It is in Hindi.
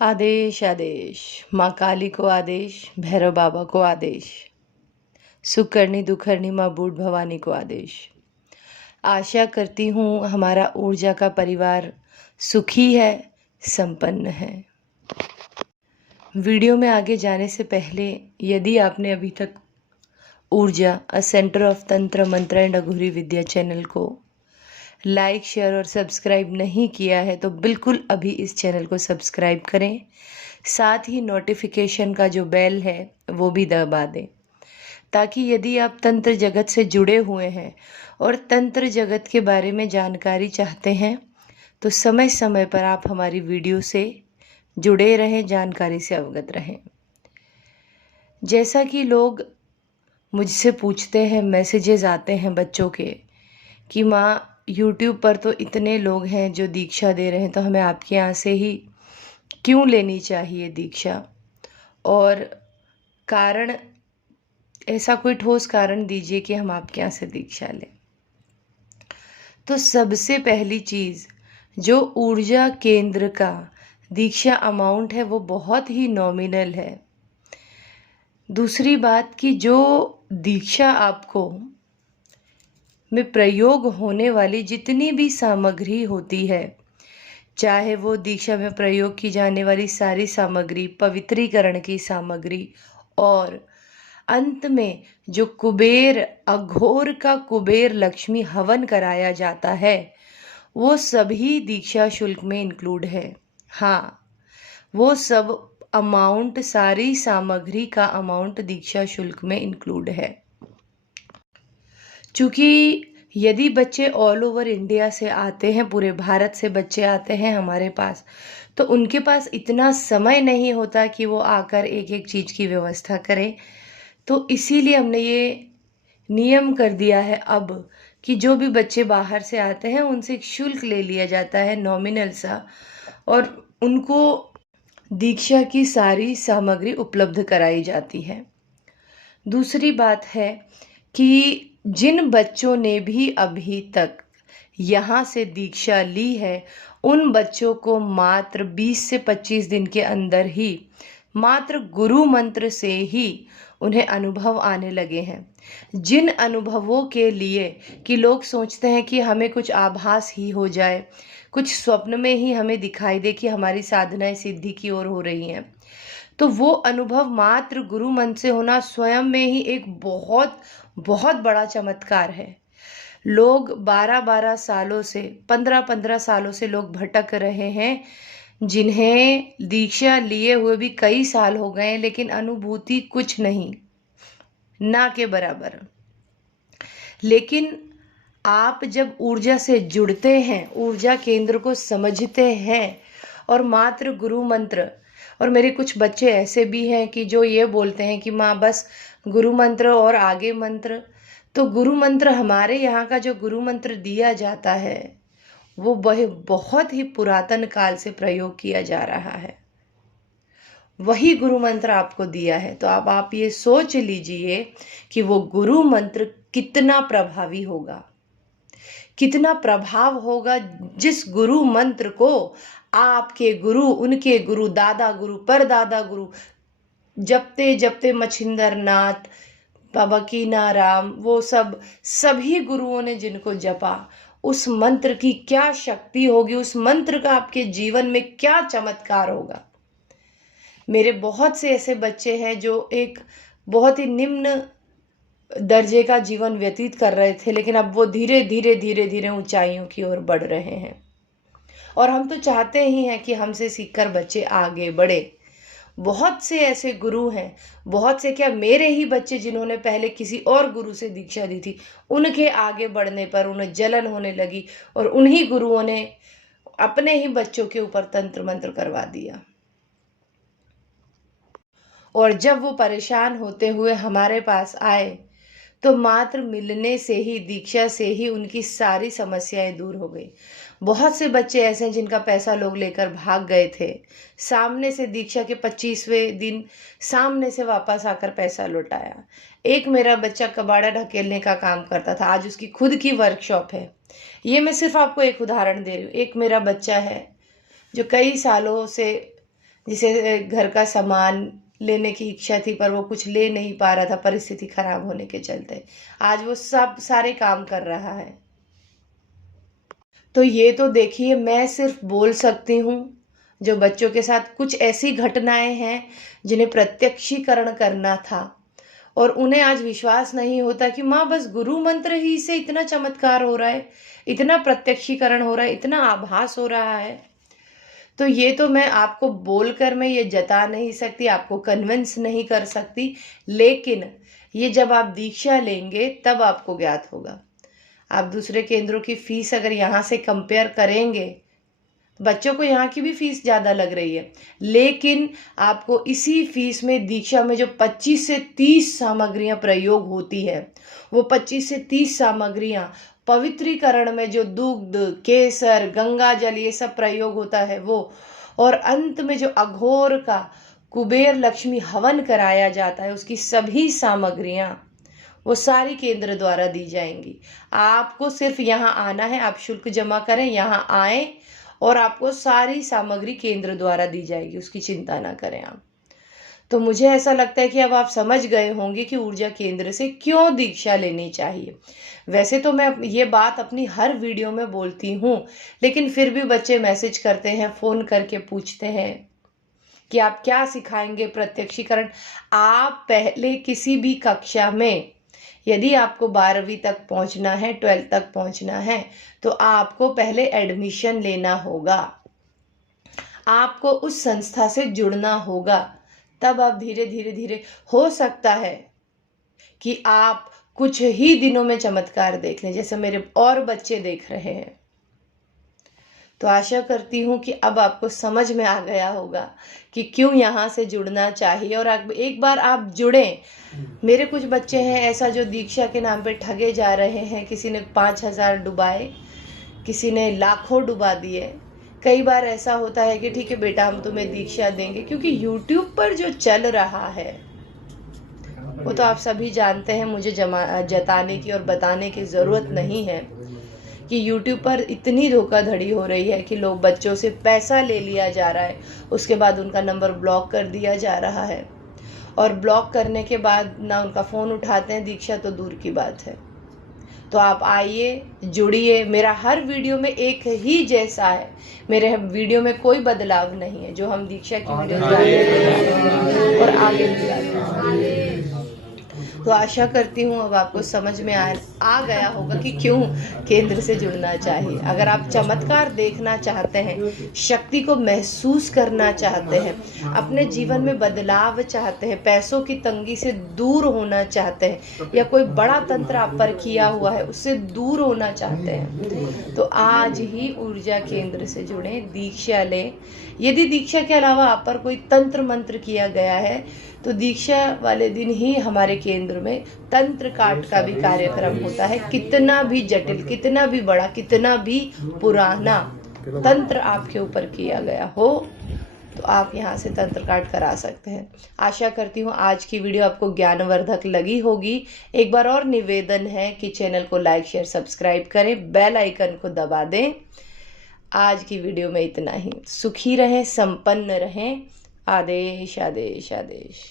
आदेश आदेश, माँ काली को आदेश, भैरव बाबा को आदेश, सुकरनी दुखरनी माँ बूढ़ भवानी को आदेश। आशा करती हूँ हमारा ऊर्जा का परिवार सुखी है, संपन्न है। वीडियो में आगे जाने से पहले यदि आपने अभी तक ऊर्जा अ सेंटर ऑफ तंत्र मंत्र एंड अघोरी विद्या चैनल को लाइक, शेयर और सब्सक्राइब नहीं किया है तो बिल्कुल अभी इस चैनल को सब्सक्राइब करें। साथ ही नोटिफिकेशन का जो बेल है वो भी दबा दें, ताकि यदि आप तंत्र जगत से जुड़े हुए हैं और तंत्र जगत के बारे में जानकारी चाहते हैं तो समय समय पर आप हमारी वीडियो से जुड़े रहें, जानकारी से अवगत रहें। जैसा कि लोग मुझसे पूछते हैं, मैसेजेस आते हैं बच्चों के कि माँ YouTube पर तो इतने लोग हैं जो दीक्षा दे रहे हैं, तो हमें आपके यहाँ से ही क्यों लेनी चाहिए दीक्षा, और कारण, ऐसा कोई ठोस कारण दीजिए कि हम आपके यहाँ से दीक्षा लें। तो सबसे पहली चीज़, जो ऊर्जा केंद्र का दीक्षा अमाउंट है वो बहुत ही नॉमिनल है। दूसरी बात कि जो दीक्षा आपको में प्रयोग होने वाली जितनी भी सामग्री होती है, चाहे वो दीक्षा में प्रयोग की जाने वाली सारी सामग्री, पवित्रीकरण की सामग्री, और अंत में जो कुबेर, अघोर का कुबेर लक्ष्मी हवन कराया जाता है, वो सभी दीक्षा शुल्क में इंक्लूड है। हाँ, वो सब अमाउंट, सारी सामग्री का अमाउंट दीक्षा शुल्क में इंक्लूड है। चूँकि यदि बच्चे ऑल ओवर इंडिया से आते हैं, पूरे भारत से बच्चे आते हैं हमारे पास, तो उनके पास इतना समय नहीं होता कि वो आकर एक एक चीज़ की व्यवस्था करें। तो इसीलिए हमने ये नियम कर दिया है अब कि जो भी बच्चे बाहर से आते हैं उनसे एक शुल्क ले लिया जाता है, नॉमिनल सा, और उनको दीक्षा की सारी सामग्री उपलब्ध कराई जाती है। दूसरी बात है कि जिन बच्चों ने भी अभी तक यहाँ से दीक्षा ली है, उन बच्चों को मात्र 20 से 25 दिन के अंदर ही मात्र गुरु मंत्र से ही उन्हें अनुभव आने लगे हैं। जिन अनुभवों के लिए कि लोग सोचते हैं कि हमें कुछ आभास ही हो जाए, कुछ स्वप्न में ही हमें दिखाई दे कि हमारी साधनाएं सिद्धि की ओर हो रही हैं, तो वो अनुभव मात्र गुरु मंत्र से होना स्वयं में ही एक बहुत बहुत बड़ा चमत्कार है। लोग 12-12 सालों से, 15-15 सालों से लोग भटक रहे हैं, जिन्हें दीक्षा लिए हुए भी कई साल हो गए, लेकिन अनुभूति कुछ नहीं, ना के बराबर। लेकिन आप जब ऊर्जा से जुड़ते हैं, ऊर्जा केंद्र को समझते हैं, और मात्र गुरु मंत्र, और मेरे कुछ बच्चे ऐसे भी हैं कि जो ये बोलते हैं कि माँ बस गुरु मंत्र और आगे मंत्र, तो गुरु मंत्र, हमारे यहाँ का जो गुरु मंत्र दिया जाता है वो बहुत ही पुरातन काल से प्रयोग किया जा रहा है। वही गुरु मंत्र आपको दिया है, तो अब आप ये सोच लीजिए कि वो गुरु मंत्र कितना प्रभावी होगा, कितना प्रभाव होगा जिस गुरु मंत्र को आपके गुरु, उनके गुरु, दादा गुरु, परदादा गुरु जपते जपते, मछिंदर नाथ, बाबा कीनाराम, वो सब सभी गुरुओं ने जिनको जपा, उस मंत्र की क्या शक्ति होगी, उस मंत्र का आपके जीवन में क्या चमत्कार होगा। मेरे बहुत से ऐसे बच्चे हैं जो एक बहुत ही निम्न दर्जे का जीवन व्यतीत कर रहे थे, लेकिन अब वो धीरे धीरे धीरे धीरे ऊंचाइयों की ओर बढ़ रहे हैं, और हम तो चाहते ही हैं कि हमसे सीखकर बच्चे आगे बढ़े। बहुत से ऐसे गुरु हैं, बहुत से क्या, मेरे ही बच्चे जिन्होंने पहले किसी और गुरु से दीक्षा दी थी, उनके आगे बढ़ने पर उन्हें जलन होने लगी और उन्हीं गुरुओं ने अपने ही बच्चों के ऊपर तंत्र मंत्र करवा दिया। और जब वो परेशान होते हुए हमारे पास आए तो मात्र मिलने से ही, दीक्षा से ही उनकी सारी समस्याएं दूर हो गई। बहुत से बच्चे ऐसे हैं जिनका पैसा लोग लेकर भाग गए थे, सामने से दीक्षा के 25वें दिन सामने से वापस आकर पैसा लौटाया। एक मेरा बच्चा कबाड़ा ढकेलने का काम करता था, आज उसकी खुद की वर्कशॉप है। ये मैं सिर्फ आपको एक उदाहरण दे रही हूँ। एक मेरा बच्चा है जो कई सालों से जिसे घर का सामान लेने की इच्छा थी पर वो कुछ ले नहीं पा रहा था परिस्थिति खराब होने के चलते, आज वो सब सारे काम कर रहा है। तो ये तो देखिए, मैं सिर्फ बोल सकती हूँ, जो बच्चों के साथ कुछ ऐसी घटनाएं हैं जिन्हें प्रत्यक्षीकरण करना था और उन्हें आज विश्वास नहीं होता कि माँ बस गुरु मंत्र ही से इतना चमत्कार हो रहा है, इतना प्रत्यक्षीकरण हो रहा है, इतना आभास हो रहा है। तो ये तो मैं आपको बोलकर मैं ये जता नहीं सकती, आपको कन्विंस नहीं कर सकती, लेकिन ये जब आप दीक्षा लेंगे तब आपको ज्ञात होगा। आप दूसरे केंद्रों की फीस अगर यहाँ से कंपेयर करेंगे, बच्चों को यहाँ की भी फीस ज़्यादा लग रही है, लेकिन आपको इसी फीस में दीक्षा में जो 25 से 30 सामग्रियाँ प्रयोग होती है, वो 25 से 30 सामग्रियाँ पवित्रीकरण में जो दूध, केसर, गंगा जल ये सब प्रयोग होता है वो, और अंत में जो अघोर का कुबेर लक्ष्मी हवन कराया जाता है, उसकी सभी सामग्रियाँ वो सारी केंद्र द्वारा दी जाएंगी। आपको सिर्फ यहाँ आना है, आप शुल्क जमा करें, यहाँ आए और आपको सारी सामग्री केंद्र द्वारा दी जाएगी, उसकी चिंता ना करें आप। तो मुझे ऐसा लगता है कि अब आप समझ गए होंगे कि ऊर्जा केंद्र से क्यों दीक्षा लेनी चाहिए। वैसे तो मैं ये बात अपनी हर वीडियो में बोलती हूँ, लेकिन फिर भी बच्चे मैसेज करते हैं, फ़ोन करके पूछते हैं कि आप क्या सिखाएंगे प्रत्यक्षीकरण। आप पहले किसी भी कक्षा में, यदि आपको 12वीं तक पहुंचना है, 12th तक पहुंचना है, तो आपको पहले एडमिशन लेना होगा, आपको उस संस्था से जुड़ना होगा, तब आप धीरे धीरे धीरे हो सकता है कि आप कुछ ही दिनों में चमत्कार देख लें, जैसे मेरे और बच्चे देख रहे हैं। तो आशा करती हूँ कि अब आपको समझ में आ गया होगा कि क्यों यहाँ से जुड़ना चाहिए, और एक बार आप जुड़ें। मेरे कुछ बच्चे हैं ऐसा जो दीक्षा के नाम पे ठगे जा रहे हैं, किसी ने 5,000 डुबाए, किसी ने लाखों डुबा दिए। कई बार ऐसा होता है कि ठीक है बेटा हम तुम्हें दीक्षा देंगे, क्योंकि YouTube पर जो चल रहा है वो तो आप सभी जानते हैं, मुझे जताने की और बताने की ज़रूरत नहीं है कि YouTube पर इतनी धोखाधड़ी हो रही है कि लोग बच्चों से पैसा ले लिया जा रहा है, उसके बाद उनका नंबर ब्लॉक कर दिया जा रहा है, और ब्लॉक करने के बाद ना उनका फ़ोन उठाते हैं, दीक्षा तो दूर की बात है। तो आप आइए, जुड़िए। मेरा हर वीडियो में एक ही जैसा है, मेरे वीडियो में कोई बदलाव नहीं है, जो हम दीक्षा की वीडियो डालते हैं और आगे भी डालते हैं। तो आशा करती हूँ अब आपको समझ में आ गया होगा कि क्यों केंद्र से जुड़ना चाहिए। अगर आप चमत्कार देखना चाहते हैं, शक्ति को महसूस करना चाहते हैं, अपने जीवन में बदलाव चाहते हैं, पैसों की तंगी से दूर होना चाहते हैं, या कोई बड़ा तंत्र आप पर किया हुआ है उससे दूर होना चाहते हैं, तो आज ही ऊर्जा केंद्र से जुड़ें, दीक्षा लें। यदि दीक्षा के अलावा आप पर कोई तंत्र मंत्र किया गया है, तो दीक्षा वाले दिन ही हमारे केंद्र में तंत्र काट का भी कार्यक्रम होता है। कितना भी जटिल, कितना भी बड़ा, कितना भी पुराना तंत्र आपके ऊपर किया गया हो, तो आप यहाँ से तंत्र काट करा सकते हैं। आशा करती हूँ आज की वीडियो आपको ज्ञानवर्धक लगी होगी। एक बार और निवेदन है कि चैनल को लाइक, शेयर, सब्सक्राइब करें, बेल आइकन को दबा दें। आज की वीडियो में इतना ही। सुखी रहें, संपन्न रहें। आदेश आदेश आदेश।